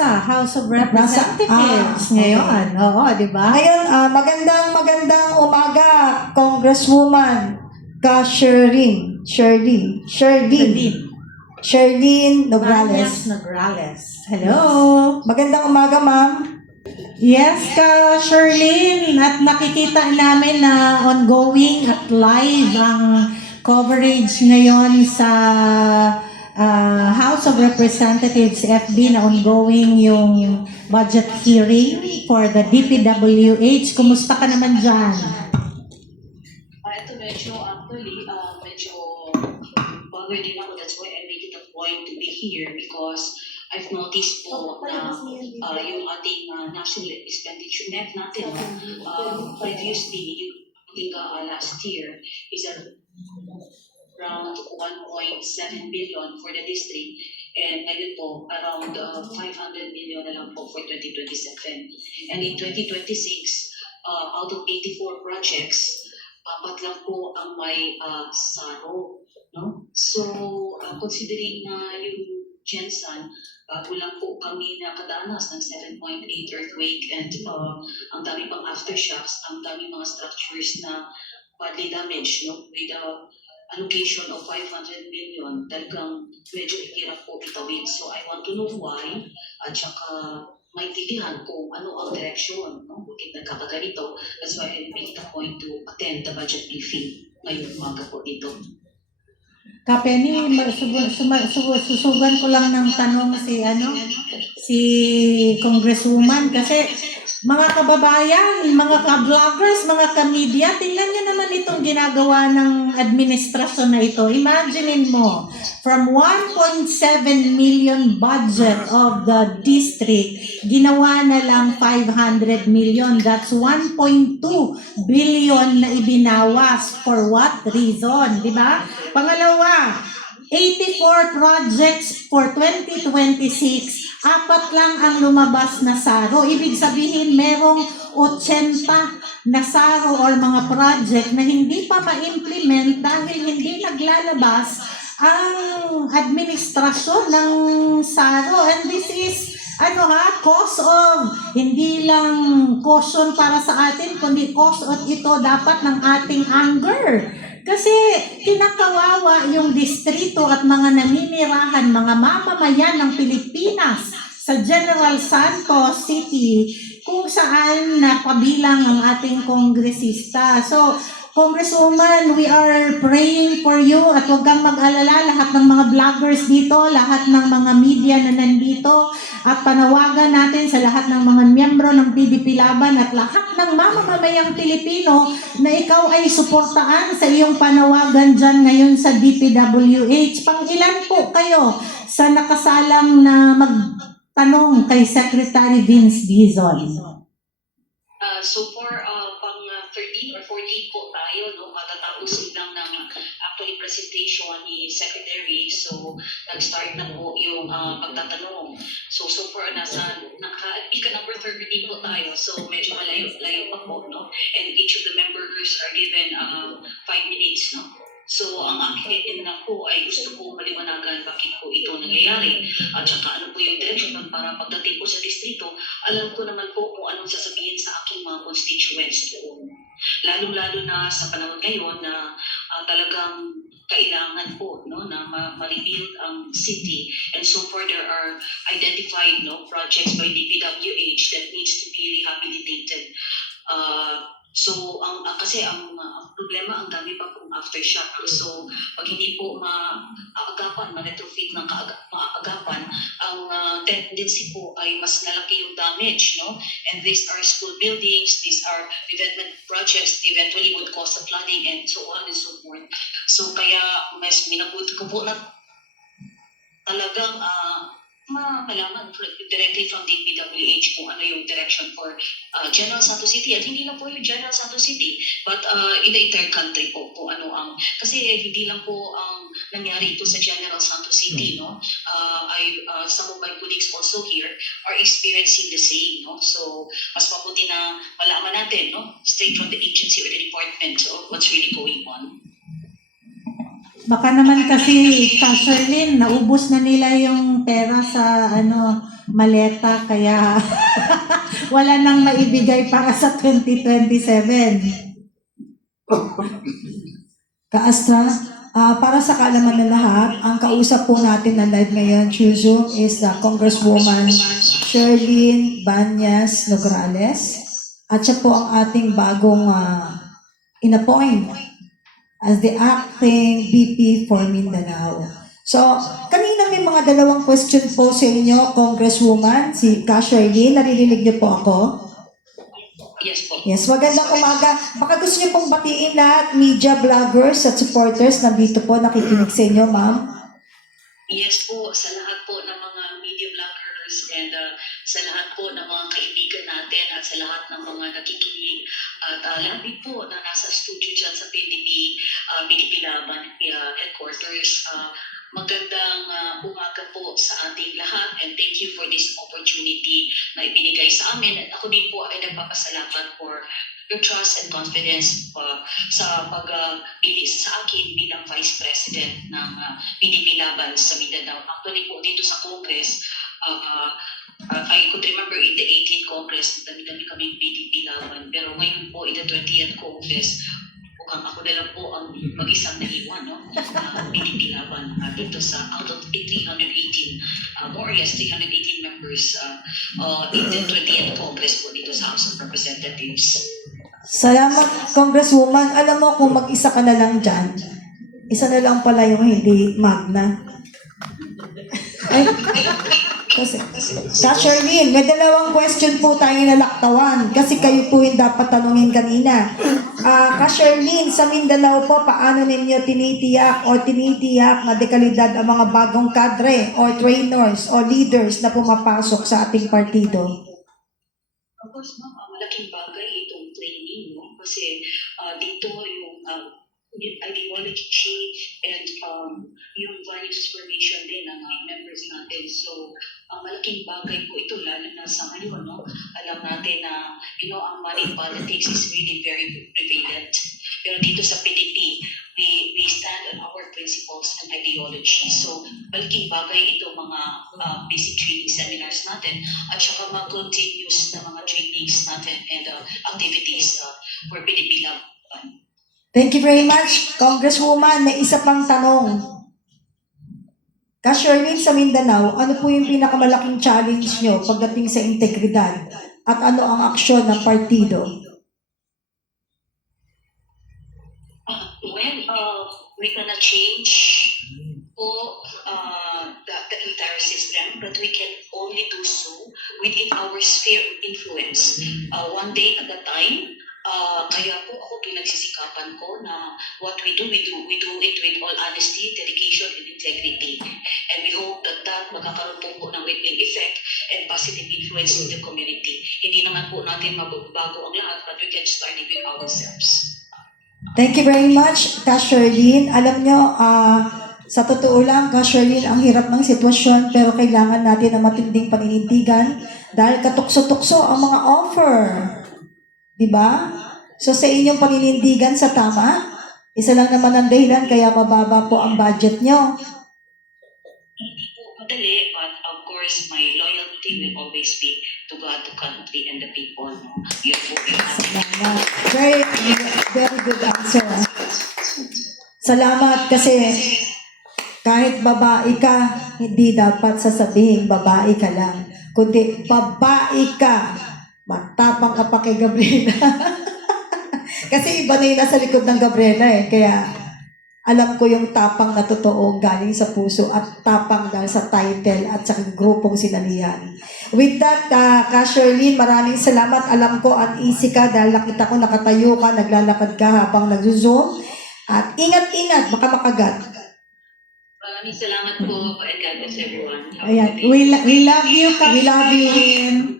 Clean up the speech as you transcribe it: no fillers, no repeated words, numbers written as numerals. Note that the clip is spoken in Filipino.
nasa House of Representatives ngayon. Oo, di ba? Ngayon, magandang umaga, Congresswoman Shirlene Nograles. Nograles. Hello. Magandang umaga, ma'am. Yes, ka Shirlene, at nakikita namin na ongoing at live ang coverage ngayon sa House of Representatives FB na ongoing yung budget hearing for the DPWH. Kumusta ka naman dyan? Ito medyo buggered din ako. That's why I make it a point to be here because I've noticed po na yung ating national expenditure net natin previously, yung last year is around 1.7 billion for the district, and ngayon po around 500 million na lang po for 2027. And in 2026, out of 84 projects, apat lang po ang may SARO, no? So considering na yung Jensen, bago lang po kami nakadanas ng 7.8 earthquake, and ang dami pang aftershocks, ang dami mga structures na badly damaged, no? With allocation of 500 million, talagang medyo hirap po itawid. So I want to know why, at saka maintindihan kung ano ang direksyon, no? Bakit nagkakaganito. That's why I make it a point to attend the budget briefing ngayong umaga po dito. Kapeni, susugan ko lang ng tanong si Congresswoman kasi mga kababayan, mga ka-vloggers, mga ka-media, tingnan nyo naman itong ginagawa ng administrasyon na ito. Imagine mo, from 1.7 million budget of the district, ginawa na lang 500 million. That's 1.2 billion na ibinawas. For what reason? Diba? Pangalawa, 84 projects for 2026, apat lang ang lumabas na SARO. Ibig sabihin, merong 80 na SARO or mga project na hindi pa ma-implement dahil hindi naglalabas ang administrasyon ng SARO. And this is, cause of, hindi lang caution para sa atin, kundi cause of ito dapat ng ating anger. Kasi kinakawawa yung distrito at mga naninirahan, mga mamamayan ng Pilipinas sa General Santos City kung saan napabilang ang ating kongresista. So, Congresswoman, we are praying for you at huwag kang mag-alala, lahat ng mga vloggers dito, lahat ng mga media na nandito, at panawagan natin sa lahat ng mga miyembro ng PDP Laban at lahat ng mamamayang Pilipino na ikaw ay suportaan sa iyong panawagan dyan ngayon sa DPWH. Pang-ilan po kayo sa nakasalang na magtanong kay Secretary Vince Dizon? So for pang 13 or 14 po tayo, no? Matatapos lang ng actually presentation ni Secretary. So nag-start na po yung pagtatanong. So far ika number 30 po tayo. So medyo malayo pa po, no? And each of the members are given 5 minutes, no? So ang akin na po ay gusto ko maliwanagan bakit po ito nangyayari at saka ano po yung direction para pagdating po sa distrito, alam ko naman po kung anong sasabihin sa aking mga constituents doon. Lalong-lalo na sa panahon ngayon na talagang kailangan po, no, na ma-rebuild ang city, and so far there are identified, no, projects by DPWH that needs to be rehabilitated. Kasi ang problema, ang dami pa pong aftershock. So, pag hindi po ma-retrofit ng maagapan, ang tendency po ay mas lalaki yung damage, no? And these are school buildings, these are development projects, eventually would cause the flooding and so on and so forth. So, kaya mas minabuti ko po na talagang malaman directly from DPWH kung ano yung direction for General Santos City, at hindi lang po yung General Santos City but in the entire country po kung ano ang, kasi hindi lang po ang nangyari ito sa General Santos City, no? Some of my colleagues also here are experiencing the same, no? So mas mabuti na malaman natin, no, straight from the agency or the department of what's really going on. Baka naman kasi, Shirlene, naubos na nila yung pera sa maleta kaya wala nang maibigay para sa 2027. Ka-Astra, para sa kaalaman ng lahat, ang kausap po natin na live ngayon through Zoom is the Congresswoman Sherlyn Banyas Nograles. At siya po ang ating bagong in-appoint as the acting VP for Mindanao. So, kanina may mga dalawang question po sa inyo, Congresswoman, si Ka Sherlyn. Naririnig niyo po ako? Yes po. Yes, magandang umaga. Baka gusto niyo pong batiin lahat, media, vloggers at supporters nandito po, nakikinig sa inyo, ma'am. Yes po, sa lahat po ng mga media bloggers and sa lahat po ng mga kaibigan natin at sa lahat ng mga nakikinig at lahat din po na nasa studio dyan sa PDP Laban headquarters. Magandang umaga po sa ating lahat and thank you for this opportunity na ibinigay sa amin. At ako din po ay nagpapasalamat for your trust and confidence sa pag-pili sa akin bilang Vice President ng PDP Laban sa Mindanao. Actually po dito sa Congress, I could remember in the 18th Congress, dami-dami kaming PDP Laban. Pero ngayon po in the 20th Congress, ako na lang po ang mag-isang naiwan, no? PDP Laban dito sa out of 318, more or less 318 members in the 20th Congress po dito sa House of Representatives. Salamat, Congresswoman. Alam mo, kung mag-isa ka na lang dyan, isa na lang pala yung hindi magna. Ay, kasi, Ka Sherlyn, may dalawang question po tayo nalaktawan kasi kayo po yung dapat tanungin kanina. Ka Sherlyn, sa Mindanao po, paano ninyo tinitiyak na dekalidad ang mga bagong kadre o trainers o leaders na pumapasok sa ating partido? Of course, ma'am, malaking bagay itong training, no? Kasi dito yung ideology change and yung values formation din ng members natin. So, malaking bagay po ito, lalo na sa ngayon, no? Alam natin na, ang money politics is really very prevalent. Pero dito sa PDP, we stand on our principles and ideology. So, malaking bagay ito mga basic training seminars natin at saka mga continuous na mga trainings natin and activities for PDP Laban. Thank you very much, Congresswoman. May isa pang tanong. Ka Sherlyn, sa Mindanao, ano po yung pinakamalaking challenge nyo pagdating sa integridad? At ano ang aksyon ng partido? We cannot change po the entire system, but we can only do so within our sphere of influence. One day at a time. Kaya po ako pinagsisikapan ko na what we do it with all honesty, dedication, and integrity. And we hope that magkakaroon po ng rippling effect and positive influence in the community. Hindi naman po natin mababago ang lahat, but we can start it with ourselves. Thank you very much, Ka Sherlyn. Alam nyo, sa totoo lang, Ka Sherlyn, ang hirap ng sitwasyon pero kailangan natin ng matinding paninindigan dahil katukso-tukso ang mga offer. Diba? So sa inyong paninindigan sa tama, isa lang naman ang dahilan kaya mababa po ang budget nyo. Hindi po madali, but of course, my loyalty will always be to God, the country, and the people. No? Yun po yung Salamat. Very, very good answer. Salamat kasi kahit babae ka, hindi dapat sasabihin babae ka lang. Kundi babae ka. Matapang ka pa kay Gabriela. Kasi iba na yung nasa likod ng Gabriela eh. Kaya alam ko yung tapang na totoo galing sa puso at tapang dahil sa title at sa grupong sinalihan. With that, Ka Sherlyn, maraming salamat. Alam ko uneasy ka dahil nakita ko nakatayo ka, naglalakad ka habang nag-zoom. At ingat-ingat, baka makagat. Maraming salamat po and God bless everyone. Ayan. We love you, Ka We love you. Sherlyn.